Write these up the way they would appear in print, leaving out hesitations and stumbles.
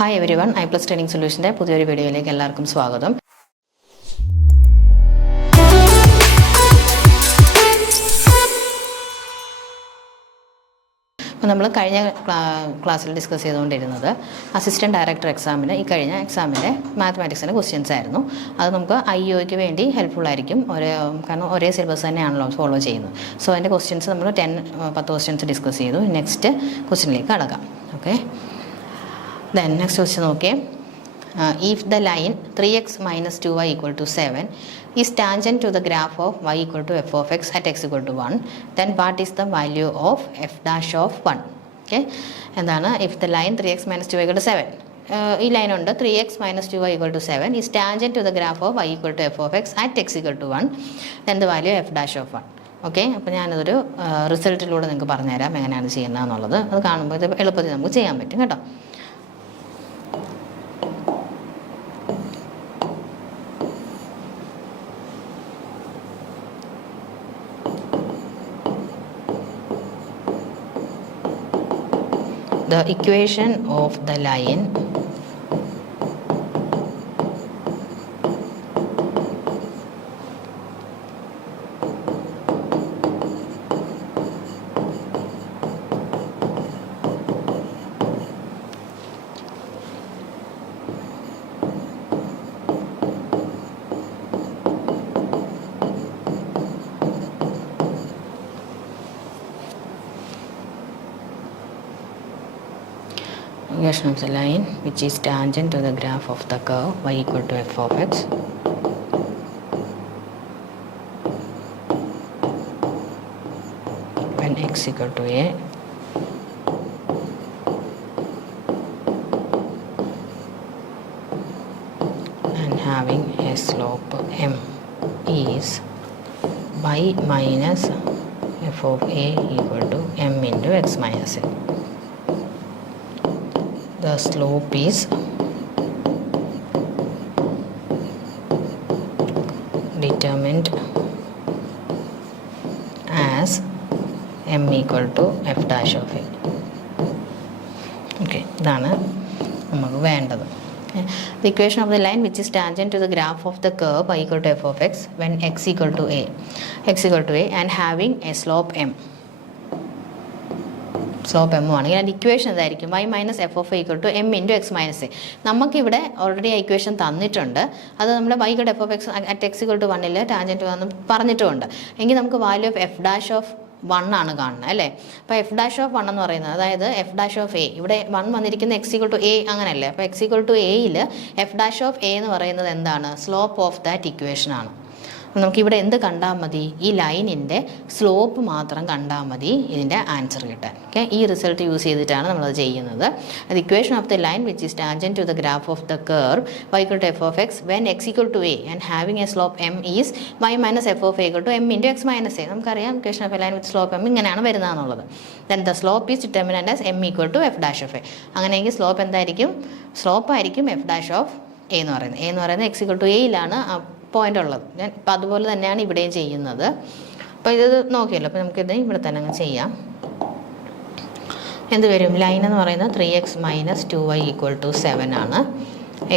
Hi everyone, I plus training സൊല്യൂഷൻ്റെ പുതിയൊരു വീഡിയോയിലേക്ക് എല്ലാവർക്കും സ്വാഗതം. അപ്പോൾ നമ്മൾ കഴിഞ്ഞ ക്ലാസ്സിൽ ഡിസ്കസ് ചെയ്തുകൊണ്ടിരുന്നത് അസിസ്റ്റൻറ്റ് ഡയറക്ടർ എക്സാമിന് ഈ കഴിഞ്ഞ എക്സാമിൻ്റെ മാത്തമാറ്റിക്സിൻ്റെ ക്വസ്റ്റ്യൻസ് ആയിരുന്നു. അത് നമുക്ക് IOയ്ക്ക് വേണ്ടി ഹെൽപ്ഫുൾ ആയിരിക്കും, കാരണം ഒരേ സിലബസ് തന്നെയാണല്ലോ ഫോളോ ചെയ്യുന്നത്. സോ അതിൻ്റെ ക്വസ്റ്റ്യൻസ് നമ്മൾ 10 ക്വസ്റ്റ്യൻസ് ഡിസ്കസ് ചെയ്തു. നെക്സ്റ്റ് ക്വസ്റ്റ്യനിലേക്ക് കടക്കാം. ഓക്കെ, then next question നോക്കിയേ. If the line 3x minus 2y equal to 7 is tangent to the graph of y equal to f of x at x equal to 1, then what is the value of f dash of 1? Okay, എന്താണ് if the line 3x minus 2y equal to 7, ഈ line ഉണ്ട് 3x minus 2y equal to 7 is tangent to the graph of y equal to f of x at x equal to 1, then the value f dash of 1. Okay, അപ്പോൾ ഞാനതൊരു റിസൾട്ടിലൂടെ നിങ്ങൾക്ക് പറഞ്ഞുതരാം എങ്ങനെയാണ് ചെയ്യുന്നതെന്നുള്ളത്. അത് കാണുമ്പോൾ ഇത് എളുപ്പത്തിൽ നമുക്ക് ചെയ്യാൻ പറ്റും കേട്ടോ. The equation of the line of the line which is tangent to the graph of the curve y equal to f of x when x equal to a and having a slope m is y minus f of a equal to m into x minus a. The slope is determined as m equal to f dash of a. Okay, ഇതാണ് നമുക്ക് വേണ്ടത്. The equation of the line which is tangent to the graph of the curve y equal to f of x when x equal to a and having a slope m. Slope M ആണെങ്കിൽ അതിൻ്റെ equation എന്തായിരിക്കും? y minus F of equal to M into X minus A. നമുക്കിവിടെ already ആ equation തന്നിട്ടുണ്ട്. അത് നമ്മുടെ y equal F of X at X equal to 1 tangent വന്ന് പറഞ്ഞിട്ടുമുണ്ട്. എങ്കിൽ നമുക്ക് value of F dash of 1 ആണ് കാണുന്നത് അല്ലേ. അപ്പോൾ എഫ് ഡാഷ് ഓഫ് 1 എന്ന് പറയുന്നത്, അതായത് എഫ് ഡാഷ് ഓഫ് എ, ഇവിടെ 1 വന്നിരിക്കുന്ന എക്സ് ഈക്വൽ ടു എ അങ്ങനെയല്ലേ. അപ്പോൾ എക്സ് ഈക്വൽ ടു എയിൽ എഫ് ഡാഷ് ഓഫ് എ എന്ന് പറയുന്നത് എന്താണ്? സ്ലോപ്പ് ഓഫ് ദാറ്റ് ഇക്വേഷൻ ആണ്. നമുക്കിവിടെ എന്ത് കണ്ടാൽ മതി? ഈ ലൈനിൻ്റെ സ്ലോപ്പ് മാത്രം കണ്ടാൽ മതി ഇതിൻ്റെ ആൻസർ കിട്ടാൻ. ഓക്കെ, ഈ റിസൾട്ട് യൂസ് ചെയ്തിട്ടാണ് നമ്മളത് ചെയ്യുന്നത്. അത് equation of the line which is tangent to the graph of the curve y equal to f of x when x equal to a and having a slope m is y minus f of a equal to m into x minus a. നമുക്കറിയാം equation of a line with slope m ഇങ്ങനെയാണ് വരുന്നതെന്നുള്ളത്. Then the slope is determined as m equal to f dash of a. അങ്ങനെയെങ്കിൽ slope എന്തായിരിക്കും? Slope ആയിരിക്കും f dash of a എന്ന് പറയുന്നത്. a എന്ന് പറയുന്നത് x equal to a യിലാണ് പോയിൻ്റ് ഉള്ളത്. അപ്പോൾ അതുപോലെ തന്നെയാണ് ഇവിടെയും ചെയ്യുന്നത്. അപ്പോൾ ഇത് നോക്കിയല്ലോ. അപ്പോൾ നമുക്കിത് ഇവിടെ തന്നെ അങ്ങ് ചെയ്യാം. എന്ത് വരും? ലൈൻ എന്ന് പറയുന്നത് 3x minus 2y equal to 7 ആണ്,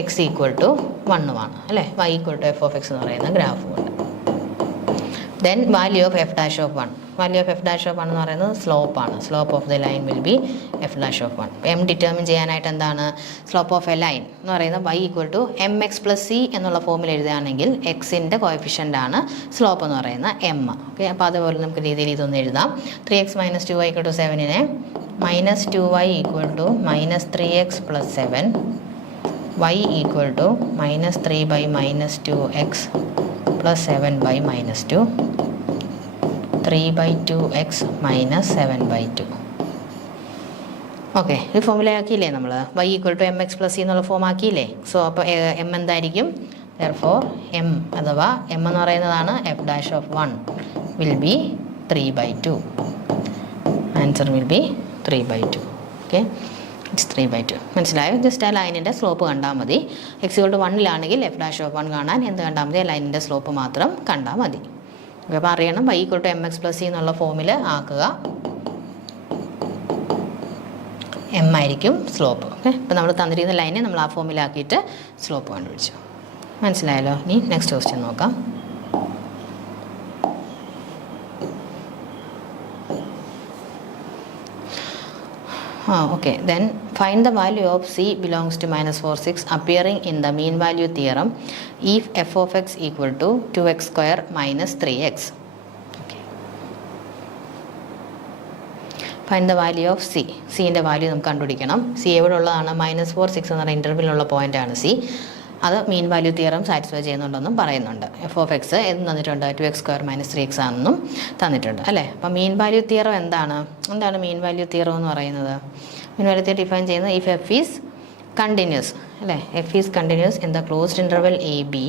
x ഈക്വൽ ടു 1 ആണ് അല്ലേ. y equal to F of x എന്ന് പറയുന്ന ഗ്രാഫ് കൊണ്ട്. Then value of F dash of 1. Value of F dash of 1 എന്ന് പറയുന്നത് സ്ലോപ്പാണ്. Slope of the line will be f dash of 1. M determine ചെയ്യാനായിട്ട് എന്താണ്? സ്ലോപ്പ് ഓഫ് എ ലൈൻ എന്ന് പറയുന്നത് y equal to M X plus C എന്നുള്ള ഫോമിൽ എഴുതുകയാണെങ്കിൽ എക്സിൻ്റെ കോഎഫിഷ്യൻ്റ് ആണ് സ്ലോപ്പ് എന്ന് പറയുന്ന എം. ഓക്കെ, അപ്പോൾ അതുപോലെ നമുക്ക് രീതിയിൽ ഇതൊന്ന് എഴുതാം. 3x minus 2y equal to 7നെ minus 2y equal to minus 3x plus 7, y equal to minus 3 by minus 2x plus 7 by minus 2, 3 by 2x minus 7 by 2. Okay, ഈ ഫോമിലാക്കിയില്ലേ നമ്മൾ? y equal to M X plus C എന്നുള്ള form ആക്കിയില്ലേ. So അപ്പോൾ m എന്തായിരിക്കും? Therefore m അഥവാ m എന്ന് പറയുന്നതാണ് f dash of 1 will be 3 by 2. Answer will be 3 by 2. Okay, it's 3 by 2. മനസ്സിലായോ? ജസ്റ്റ് ആ ലൈനിൻ്റെ സ്ലോപ്പ് കണ്ടാൽ മതി. X equal to 1 F dash of 1 കാണാൻ എന്ത് കണ്ടാൽ മതി? ആ ലൈനിൻ്റെ സ്ലോപ്പ് മാത്രം കണ്ടാൽ മതി. അപ്പോൾ അറിയണം y equal to M X plus C എന്നുള്ള ഫോമിൽ ആക്കുക. എം ആയിരിക്കും സ്ലോപ്പ്. ഓക്കെ, അപ്പോൾ നമ്മൾ തന്നിരിക്കുന്ന ലൈനെ നമ്മൾ ആ ഫോമിലാക്കിയിട്ട് സ്ലോപ്പ് കണ്ടുപിടിച്ചു. മനസ്സിലായല്ലോ? ഇനി നെക്സ്റ്റ് ക്വസ്റ്റ്യൻ നോക്കാം. Okay, then find the value of c belongs to minus 4, 6 appearing in the mean value theorem if f of x equal to 2x square minus 3x. Okay. Find the value of c. c ൻ്റെ value നമുക്ക് കണ്ടുപിടിക്കണം. c എവിടെ ഉള്ളതാണ്? -4, 6 എന്ന ഇൻ്റർവെല്ലിലുള്ള പോയിൻ്റാണ് c. അത് മീൻ value theorem satisfy ചെയ്യുന്നുണ്ടെന്നും പറയുന്നുണ്ട്. F of x എന്ന് തന്നിട്ടുണ്ട് 2x square minus 3x ആണെന്നും തന്നിട്ടുണ്ട് അല്ലേ. അപ്പം മീൻ വാല്യൂ തിയറം എന്താണ് മീൻ വാല്യൂ തിയറം എന്ന് പറയുന്നത്? മീൻ വാല്യൂ തിയറം ഡിഫൈൻ ചെയ്യുന്നത് ഇഫ് എഫ് ഈസ് കണ്ടിന്യൂസ് അല്ലേ, f is continuous in the closed interval a b,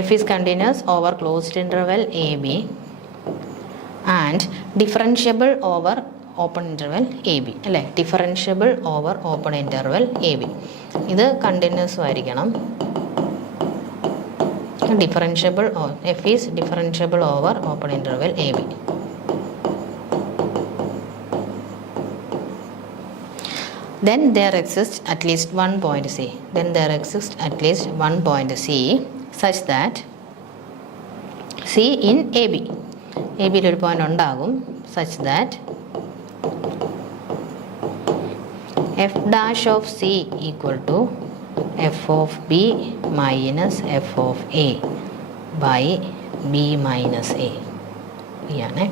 f is continuous over closed interval a B and differentiable over open interval a b അല്ലേ. Differentiable over open interval a b, ഇത് continuous ആയിരിക്കണം. Differentiable f is differentiable over open interval a b. Then there exists at least one point C. Then there exists at least one point C such that C in AB. AB യിൽ ഒരു point ഉണ്ടാകും such that f dash of C equal to f of B minus f of A by B minus A. ഇയാണ്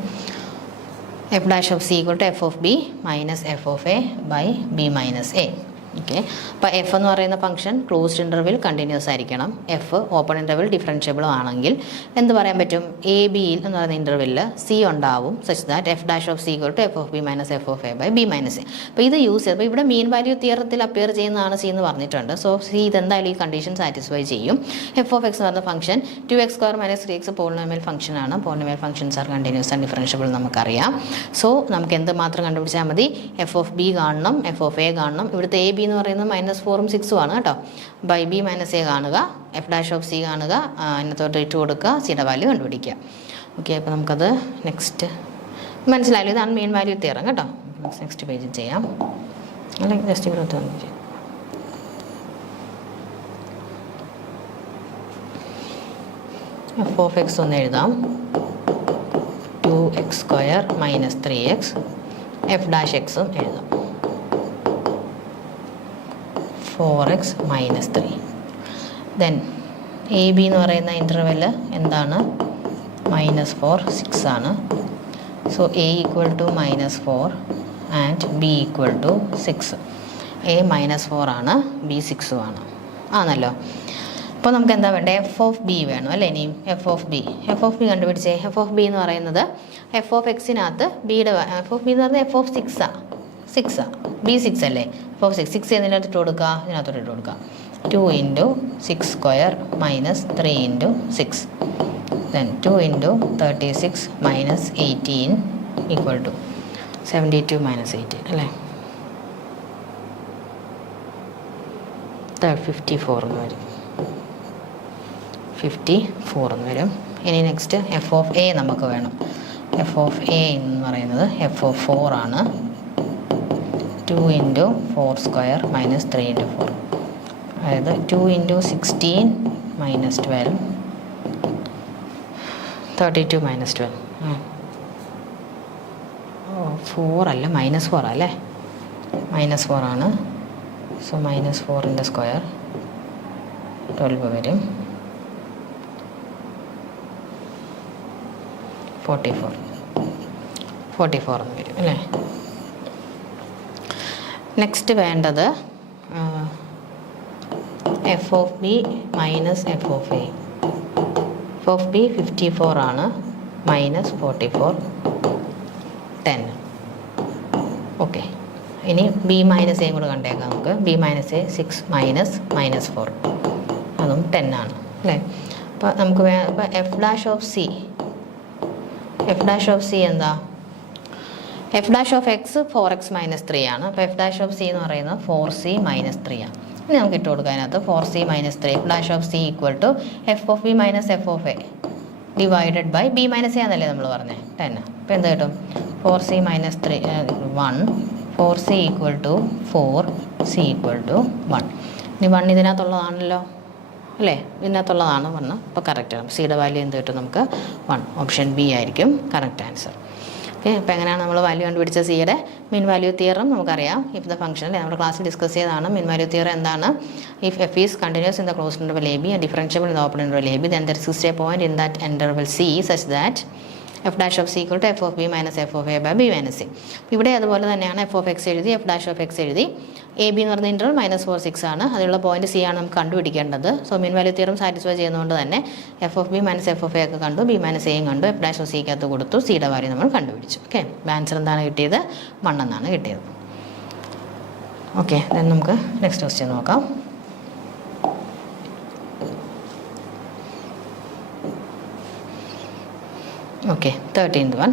f dash of C equal to f of B minus f of A by B minus A. Okay, അപ്പോൾ F എന്ന് പറയുന്ന function closed interval continuous ആയിരിക്കണം. F open interval ഡിഫറൻഷ്യബിളും ആണെങ്കിൽ എന്ത് പറയാൻ പറ്റും? A ബിയിൽ എന്ന് പറയുന്ന ഇൻ്റർവെല്ലിൽ സി ഉണ്ടാവും such that F dash of C equal to F of B minus F of A by B minus A. അപ്പോൾ ഇത് യൂസ് ചെയ്തപ്പോൾ ഇവിടെ മീൻ വാല്യൂ തിയറത്തിൽ അപ്പിയർ ചെയ്യുന്നതാണ് സി എന്ന് പറഞ്ഞിട്ടുണ്ട്. സോ സി ഇതെന്തായാലും ഈ കണ്ടീഷൻ സാറ്റിസ്ഫൈ ചെയ്യും. എഫ് ഓഫ് എക്സ് എന്ന് പറഞ്ഞ function 2x square minus 3x polynomial ഫംഗ്ഷനാണ്. Polynomial functions are continuous and differentiable നമുക്കറിയാം. സോ നമുക്ക് എന്ത് മാത്രം കണ്ടുപിടിച്ചാൽ മതി? എഫ് ഓഫ് ബി കാണണം, എഫ് ഓഫ് എ കാണണം. ഇവിടുത്തെ എ ബി എന്ന് പറയുന്നത് -4ഉം 6ഉം ആണ് കേട്ടോ. ബൈ ബി മൈനസ് എ കാണുക, എഫ് ഡാഷ് ഓഫ് സി കാണുക, അതിനകത്തോട്ട് ഇട്ട് കൊടുക്കുക, സിയുടെ വാല്യൂ കണ്ടുപിടിക്കുക. ഓക്കെ, അപ്പോൾ നമുക്കത് നെക്സ്റ്റ് മനസ്സിലായല്ലോ. ഇതാണ് മെയിൻ വാല്യൂ തിയറം കേട്ടോ. നെക്സ്റ്റ് പേജിൽ ചെയ്യാം, അല്ലെങ്കിൽ ജസ്റ്റ് ഇവിടെ ചെയ്യാം. എഫ് ഓഫ് എക്സ് ഒന്ന് എഴുതാം, 2x square minus 3x. F dash എക്സും എഴുതാം, 4x minus 3. Then A B എന്ന് പറയുന്ന ഇൻ്റർവെല് എന്താണ്? -4, 6 ആണ്. So A equal to -4 and B equal to 6. A -4 ആണ്, ബി 6 ആണ് ആണല്ലോ. അപ്പോൾ നമുക്ക് എന്താ വേണ്ടത്? എഫ് ഓഫ് ബി വേണം അല്ലേ. ഇനിയും എഫ് ഓഫ് ബി കണ്ടുപിടിച്ചേ. എഫ് ഓഫ് ബി എന്ന് പറയുന്നത് എഫ് ഓഫ് എക്സിനകത്ത് ബിയുടെ എഫ് ഓഫ് ബി എന്ന് പറയുന്നത് എഫ് ഓഫ് 6 ബി 6 അല്ലേ. എഫ് ഓഫ് 6 എന്നതിനകത്ത് ഇട്ട് കൊടുക്കുക, ഇതിനകത്തോട്ട് ഇട്ട് കൊടുക്കുക. 2 × 6 square minus 3 × 6. Then 2 × 36 minus 18 equal to 72 minus 18 അല്ലേ. 54 എന്ന് വരും, 54 എന്ന് വരും. ഇനി നെക്സ്റ്റ് എഫ് ഓഫ് എ നമുക്ക് വേണം. എഫ് ഓഫ് എ എന്ന് പറയുന്നത് എഫ് ഓഫ് 4 ആണ്. 2 × 4 square minus 3 × 4, അതായത് 2 × 16 minus 12, 32 minus 12. 4 അല്ല, -4 അല്ലേ, -4 ആണ്. സോ -4 സ്ക്വയർ 12 വരും, 44 എന്ന് വരും അല്ലേ. നെക്സ്റ്റ് വേണ്ടത് F of B minus F of A. F of B 54 ആണ്, -44 10. ഓക്കെ, ഇനി ബി മൈനസ് എയും കൂടെ കണ്ടേക്കാം നമുക്ക്. ബി മൈനസ് എ 6 മൈനസ് -4, അതും 10 ആണ് അല്ലേ. അപ്പോൾ നമുക്ക് ഇപ്പോൾ എഫ് ഡാഷ് ഓഫ് സി എന്താ? F dash of X 4x minus 3 ആണ്. അപ്പോൾ എഫ് ഡാഷ് ഓഫ് സി എന്ന് പറയുന്നത് 4c minus 3 ആണ്. ഇനി നമുക്ക് ഇട്ട് കൊടുക്കുക അതിനകത്ത് 4c minus 3. F dash of C equal to F of B minus F of A. Divided by B minus A എന്നല്ലേ നമ്മൾ പറഞ്ഞത് 10. അപ്പോൾ എന്ത് കിട്ടും? 4c minus 1 4c equal to 4c equal to 1. ഇനി 1 ഇതിനകത്തുള്ളതാണല്ലോ അല്ലേ? ഇതിനകത്തുള്ളതാണ് 1. അപ്പോൾ കറക്റ്റാണ്. സിയുടെ വാല്യൂ എന്ത് കിട്ടും നമുക്ക്? 1. ഓപ്ഷൻ ബി ആയിരിക്കും കറക്റ്റ് ആൻസർ. ഓക്കെ, അപ്പോൾ എങ്ങനെയാണ് നമ്മൾ വാല്യൂ കണ്ടുപിടിച്ച സിയുടെ മീൻ വാല്യൂ തിയറം നമുക്കറിയാം. ഇഫ് ദ ഫംഗ്ഷൻ അല്ലേ, നമ്മുടെ ക്ലാസ്സിൽ ഡിസ്കസ് ചെയ്തതാണ്. മീൻ വാല്യൂ തിയറം എന്താണ്? If F is continuous in the closed interval A B and differentiable in the open interval A B then there exist a point in that interval C such that F dash of C equal to F of B minus F of A by B minus C. ഇവിടെ അതുപോലെ തന്നെയാണ് F of X എഴുതി, F dash of X എഴുതി. A B എന്ന് പറഞ്ഞ interval -4 6 ആണ്. അതിലുള്ള point C ആണ് നമുക്ക് കണ്ടുപിടിക്കേണ്ടത്. സോ മീൻ വാല്യൂ തിയറം സാറ്റിസ്ഫൈ ചെയ്യുന്നതുകൊണ്ട് തന്നെ F of B minus F of A ഒക്കെ കണ്ടു, ബി മൈനസ് എയും കണ്ടു, എഫ് ഡാഷ് ഓഫ് സിക്കകത്ത് കൊടുത്തു, സിയുടെ വാല്യൂ നമ്മൾ കണ്ടുപിടിച്ചു. ഓക്കെ, ആൻസർ എന്താണ് കിട്ടിയത്? 1 എന്നാണ് കിട്ടിയത്. ഓക്കെ, ദെൻ നമുക്ക് നെക്സ്റ്റ് ക്വസ്റ്റ്യൻ നോക്കാം. Okay, 13th one.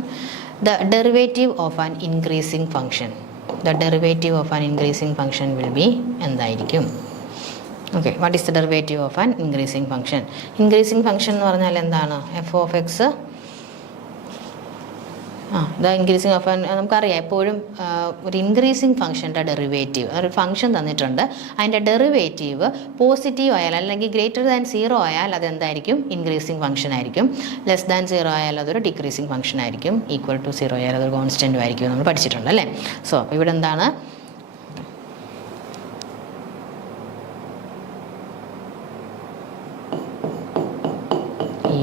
The derivative of an increasing function. The derivative of an increasing function will be എന്തായിരിക്കും? Okay, what is the derivative of an increasing function? Increasing function എന്ന് പറഞ്ഞാൽ എന്താണ്? F of X the increasing of നമുക്കറിയാം എപ്പോഴും ഒരു increasing ഫംഗ്ഷൻ്റെ derivative, ഒരു function തന്നിട്ടുണ്ട്, അതിൻ്റെ ഡെറിവേറ്റീവ് പോസിറ്റീവ് ആയാൽ അല്ലെങ്കിൽ ഗ്രേറ്റർ ദാൻ 0 ആയാൽ അതെന്തായിരിക്കും? ഇൻക്രീസിങ് ഫംഗ്ഷൻ ആയിരിക്കും. ലെസ് ദാൻ 0 ആയാൽ അതൊരു ഡിക്രീസിങ് ഫംഗ്ഷൻ ആയിരിക്കും. ഈക്വൽ ടു 0 ആയാൽ അതൊരു കോൺസ്റ്റൻറ്റും ആയിരിക്കും. നമ്മൾ പഠിച്ചിട്ടുണ്ട് അല്ലേ? സോ ഇവിടെ എന്താണ്?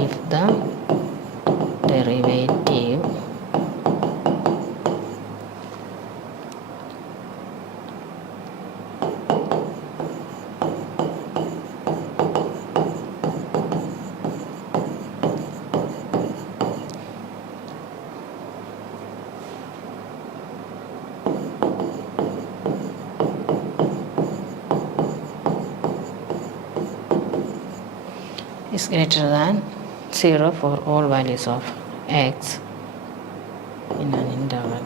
If the derivative is greater than 0 for all values of x in an interval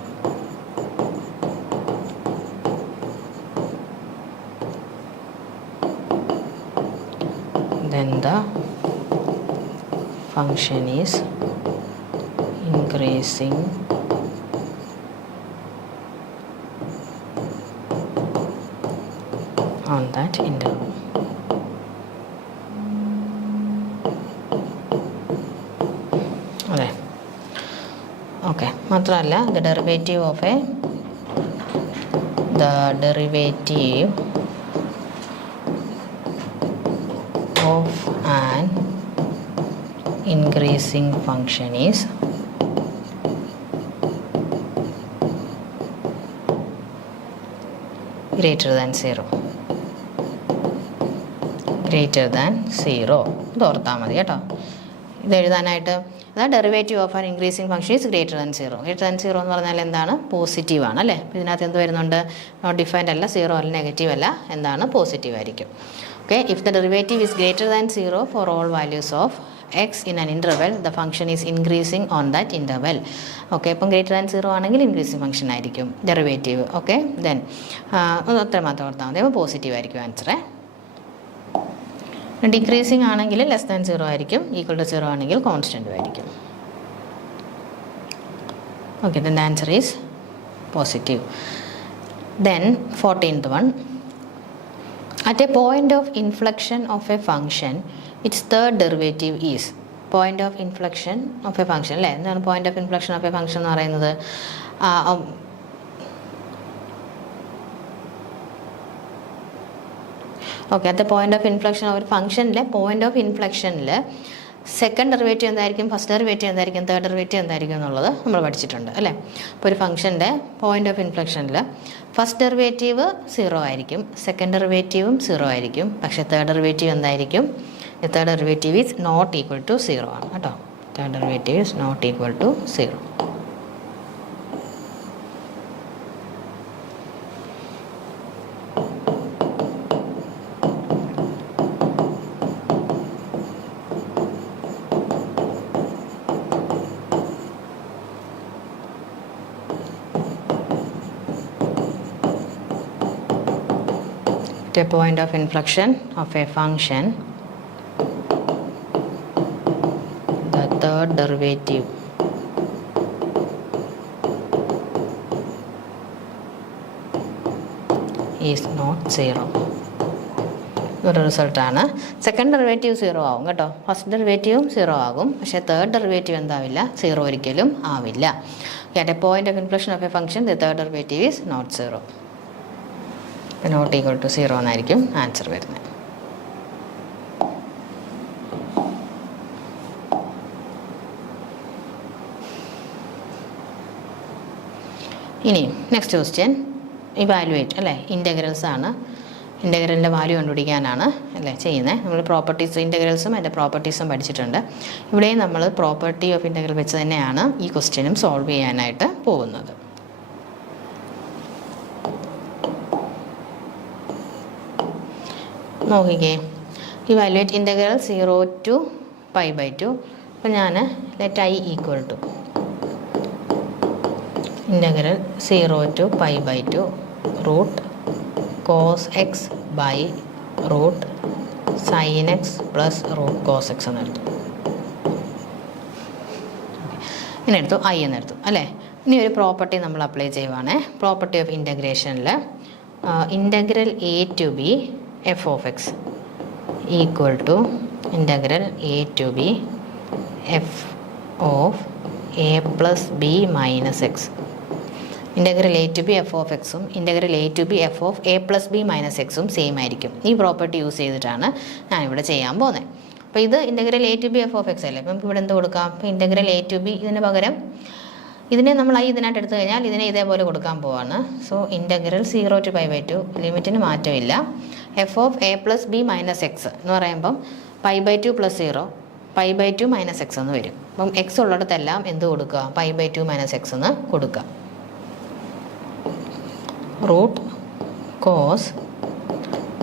then the function is increasing on that interval. അതെ, ഓക്കെ. മാത്രമല്ല the derivative of an increasing function is greater than 0. Greater than 0 ഇത് ഓർത്താൽ മതി കേട്ടോ. ഇത് എഴുതാനായിട്ട് derivative of an increasing function is greater than 0. Greater than 0 എന്ന് പറഞ്ഞാൽ എന്താണ്? പോസിറ്റീവ് ആണ് അല്ലേ? ഇതിനകത്ത് എന്ത് വരുന്നുണ്ട്? നോട്ട് ഡിഫൈൻഡ് അല്ല, 0 അല്ല, നെഗറ്റീവ് അല്ല, എന്താണ്? പോസിറ്റീവ് ആയിരിക്കും. Okay, if the derivative is greater than 0 for all values of X in an interval the function is increasing on that interval. Okay, ഇപ്പം ഗ്രേറ്റർ ദാൻ 0 ആണെങ്കിൽ ഇൻക്രീസിങ് ഫംഗ്ഷൻ ആയിരിക്കും derivative. Okay, then അത്ര മാത്രം ഓർത്താൽ മതി. അപ്പോൾ positive ആയിരിക്കും ആൻസറേ. Decreasing ആണെങ്കിൽ ലെസ് ദാൻ 0 ആയിരിക്കും, ഈക്വൽ ടു 0 ആണെങ്കിൽ കോൺസ്റ്റൻറ്റും ആയിരിക്കും. Okay, then the answer is positive. Then 14th one. At a point of inflection of a function, its third derivative is. Point of inflection of a function അല്ലേ? എന്താണ് point of inflection of a function എന്ന് പറയുന്നത്? Okay, at point of inflection ഒരു ഫംഗ്ഷനിൽ point of ഇൻഫ്ലക്ഷനിൽ second derivative എന്തായിരിക്കും, first derivative എന്തായിരിക്കും, third derivative എന്തായിരിക്കും എന്നുള്ളത് നമ്മൾ പഠിച്ചിട്ടുണ്ട് അല്ലേ? അപ്പോൾ ഒരു ഫംഗ്ഷൻ്റെ പോയിന്റ് ഓഫ് ഇൻഫ്ലക്ഷനിൽ ഫസ്റ്റ് ഡെറിവേറ്റീവ് 0 ആയിരിക്കും, സെക്കൻഡ് ഡെറിവേറ്റീവും 0 ആയിരിക്കും, പക്ഷേ തേർഡ് ഡെറിവേറ്റീവ് എന്തായിരിക്കും? Third derivative is not equal to 0 ആണ് കേട്ടോ. Third derivative is not equal to 0. A point of inflection of a function, the derivative is not 0. ഒരു റിസൾട്ടാണ്. സെക്കൻഡ് ഡെറിവേറ്റീവ് 0 ആവും കേട്ടോ. ഫസ്റ്റ് ഡെറിവേറ്റീവും 0 ആകും, പക്ഷേ തേർഡ് ഡെറിവേറ്റീവ് എന്താവില്ല, 0 ഒരിക്കലും ആവില്ല. At a point of inflection of a function the third derivative is not 0. Not equal to 0 എന്നായിരിക്കും ആൻസർ വരുന്നത്. ഇനി നെക്സ്റ്റ് ക്വസ്റ്റ്യൻ ഇവാലുവേറ്റ് അല്ലേ, ഇൻ്റഗ്രൽസ് ആണ്. ഇൻ്റഗ്രലിൻ്റെ വാല്യൂ കണ്ടുപിടിക്കാനാണ് അല്ലേ ചെയ്യുന്നത്. നമ്മൾ പ്രോപ്പർട്ടീസ് ഇൻ്റഗ്രൽസും അതിൻ്റെ പ്രോപ്പർട്ടീസും പഠിച്ചിട്ടുണ്ട്. ഇവിടെയും നമ്മൾ പ്രോപ്പർട്ടി ഓഫ് ഇൻ്റഗ്രൽ വെച്ച് തന്നെയാണ് ഈ ക്വസ്റ്റ്യനും സോൾവ് ചെയ്യാനായിട്ട് പോകുന്നത്. നോക്കിക്കേ, ഇവാലുവേറ്റ് ഇൻ്റഗ്രൽ 0 to π/2. അപ്പോൾ ഞാൻ let I equal to integral 0 to π/2 root cos x by root sin x plus root cos x എന്നെടുത്തു. ഇങ്ങനെ എടുത്തു, I എന്നെടുത്തു അല്ലേ. ഇനി ഒരു പ്രോപ്പർട്ടി നമ്മൾ അപ്ലൈ ചെയ്യുവാണ്. പ്രോപ്പർട്ടി ഓഫ് ഇൻ്റഗ്രേഷനിൽ integral a to b f of x equal to integral a to b f of a plus b minus x. Integral a to b f of എക്സും integral a to b f of a plus b minus എക്സും same ആയിരിക്കും. ഈ property use ചെയ്തിട്ടാണ് ഞാനിവിടെ ചെയ്യാൻ പോകുന്നത്. അപ്പോൾ ഇത് integral a to b f of x അല്ലേ. അപ്പോൾ നമുക്ക് ഇവിടെ എന്ത് കൊടുക്കാം? അപ്പോൾ ഇൻ്റഗ്രൽ a to b ഇതിന് പകരം ഇതിനെ നമ്മൾ I ഇതിനായിട്ട് എടുത്തു കഴിഞ്ഞാൽ ഇതിനെ ഇതേപോലെ കൊടുക്കാൻ പോവാണ്. സോ ഇൻ്റഗ്രൽ 0 to π/2 ലിമിറ്റിന് മാറ്റമില്ല. f of a plus b minus x എന്ന് പറയുമ്പം π/2 പ്ലസ് 0 π/2 മൈനസ് എക്സ് എന്ന് വരും. അപ്പം എക്സ് ഉള്ളിടത്തെല്ലാം എന്ത് കൊടുക്കുക? π/2 മൈനസ് എക്സ് എന്ന് കൊടുക്കുക. Root cos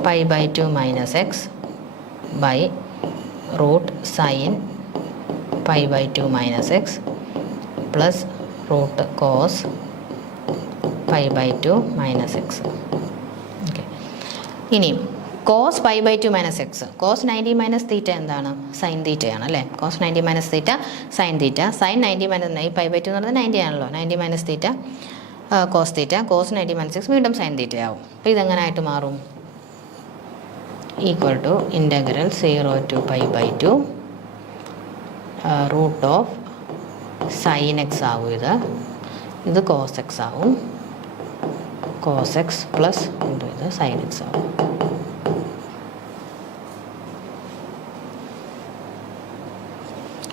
π/2 minus x by root sine π/2 minus x plus root cos π/2 minus x. Okay, ഇനിയും cos π/2 minus x, cos 90 minus theta എന്താണ്? സൈൻ തീറ്റയാണ് അല്ലേ. Cos 90 minus theta sine theta, sine 90 minus π/2 എന്ന് പറയുന്നത് 90 ആണല്ലോ. 90 minus theta cos theta, cos 90 minus x വീണ്ടും sine theta ആവും. അപ്പോൾ ഇതെങ്ങനായിട്ട് മാറും? Equal to integral 0 to π/2 root of sine X ആവും. ഇത് കോസ് എക്സ് ആവും. കോസ് എക്സ് പ്ലസ് ഇത് സൈൻ എക്സ് ആവും.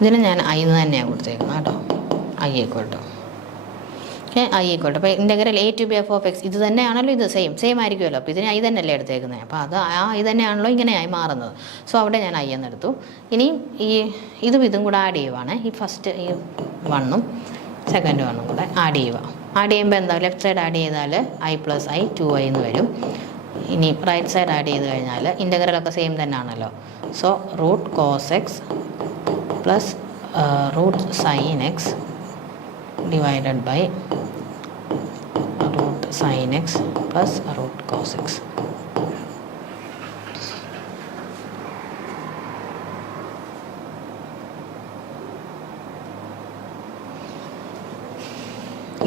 ഇതിന് ഞാൻ I എന്ന് തന്നെയാണ് കൊടുത്തേക്കുന്നത് കേട്ടോ. I equal to I equal to അപ്പോൾ integral a to b f of x ഇത് തന്നെയാണല്ലോ, ഇത് സെയിം ആയിരിക്കുമല്ലോ. അപ്പോൾ ഇതിന് I തന്നെയല്ലേ എടുത്തേക്കുന്നത്. അപ്പോൾ അത് I തന്നെയാണല്ലോ ഇങ്ങനെയായി മാറുന്നത്. സോ അവിടെ ഞാൻ I എന്നെടുത്തു. ഇനി ഇതും കൂടെ ആഡ് ചെയ്യുവാണ്. ഈ ഫസ്റ്റ് ഈ 1ഉം സെക്കൻഡ് 1ഉം കൂടെ ആഡ് ചെയ്യുക. ആഡ് ചെയ്യുമ്പോൾ എന്താ, ലെഫ്റ്റ് സൈഡ് ആഡ് ചെയ്താൽ I പ്ലസ് I 2i എന്ന് വരും. ഇനി റൈറ്റ് സൈഡ് ആഡ് ചെയ്ത് കഴിഞ്ഞാൽ ഇൻ്റഗ്രലൊക്കെ സെയിം തന്നെയാണല്ലോ. So root cos X plus root sine x divided by root sine x plus root cos x.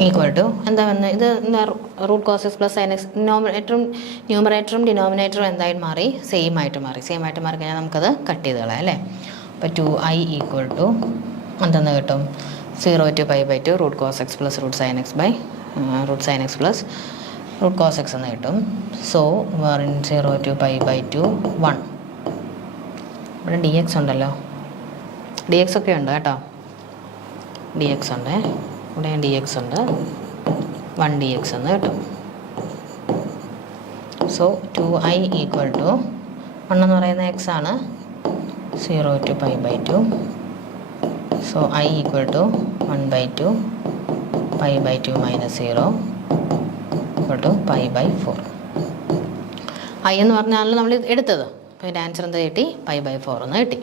Equal to എന്താ വന്നത്? ഇത് എന്താ? Root cos X plus sine x. ന്യൂമറേറ്ററും ഡിനോമിനേറ്ററും എന്തായിട്ട് മാറി? സെയിം ആയിട്ട് മാറി കഴിഞ്ഞാൽ നമുക്കത് കട്ട് ചെയ്ത് കളയാം അല്ലേ. അപ്പോൾ 2i ഈക്വൽ ടു എന്തെന്ന് കിട്ടും? 0 to π/2 root cos X plus root sine x by root sine x plus root cos x എന്ന് കിട്ടും. So where in 0 to π/2 1. ഇവിടെ dx ഉണ്ടല്ലോ, dx ഒക്കെ ഉണ്ട് കേട്ടോ. dx ഉണ്ട്, ഇവിടെ dx ഉണ്ട്, 1 dx എന്ന് കിട്ടും. സോ 2i ഈക്വൽ ടു 1 എന്ന് പറയുന്ന എക്സ് ആണ്, 0 to π/2. So I equal to 1/2 π/2 minus 0 equal to π/4. I എന്ന് പറഞ്ഞാൽ നമ്മൾ എടുത്തത്. അപ്പോൾ ഇതിൻ്റെ ആൻസർ എന്താ കിട്ടി? π/4 എന്ന് കിട്ടി.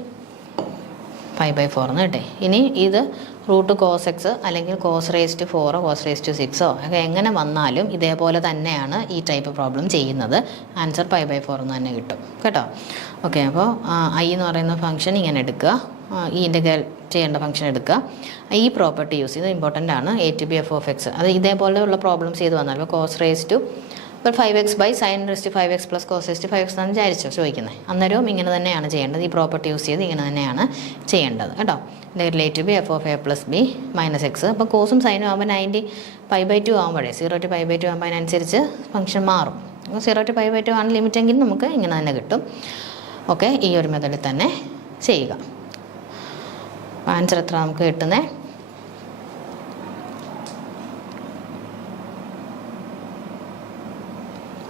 π/4 എന്ന് കിട്ടി. ഇനി ഇത് റൂട്ട് കോസ് എക്സ് അല്ലെങ്കിൽ cos raise to 4 cos raise to 6 ഒക്കെ എങ്ങനെ വന്നാലും ഇതേപോലെ തന്നെയാണ് ഈ ടൈപ്പ് പ്രോബ്ലം ചെയ്യുന്നത്. ആൻസർ π/4 എന്ന് തന്നെ കിട്ടും കേട്ടോ. ഓക്കെ, അപ്പോൾ I എന്ന് പറയുന്ന ഫംഗ്ഷൻ ഇങ്ങനെ എടുക്കുക. ഈ ഇൻ്റഗ്രൽ ചെയ്യേണ്ട ഫംഗ്ഷൻ എടുക്കുക. ഈ പ്രോപ്പർട്ടി യൂസ് ചെയ്ത് ഇമ്പോർട്ടൻ്റ് ആണ് A to B F of X. അത് ഇതേപോലെയുള്ള പ്രോബ്ലംസ് ചെയ്ത് വന്നാൽ ഇപ്പോൾ കോസ് റേസ് ടു ഇപ്പോൾ 5x by sine raise to 5x plus cos raise to 5x എന്നാണ് വിചാരിച്ചോ ചോദിക്കുന്നത്. അന്നേരവും ഇങ്ങനെ തന്നെയാണ് ചെയ്യേണ്ടത്. ഈ പ്രോപ്പർട്ടി യൂസ് ചെയ്ത് ഇങ്ങനെ തന്നെയാണ് ചെയ്യേണ്ടത് കേട്ടോ. A to B F of A plus B minus X. അപ്പോൾ കോസും സൈനും ആകുമ്പോൾ 90π/2 ആകുമ്പോഴേ 0 to π/2 ആകുമ്പോൾ അതിനനുസരിച്ച് ഫംഗ്ഷൻ മാറും. അപ്പോൾ 0 to π/2 ആണ് ലിമിറ്റെങ്കിൽ നമുക്ക് ഇങ്ങനെ തന്നെ കിട്ടും. ഓക്കെ, ഈ ഒരു മെത്തേഡിൽ തന്നെ ചെയ്യുക. ആൻസർ എത്ര നമുക്ക് കിട്ടുന്നത്?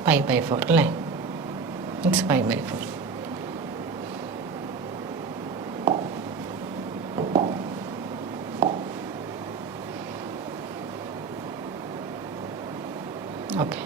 π/4 അല്ലേ? ഇറ്റ്സ് π/4. ഓക്കെ.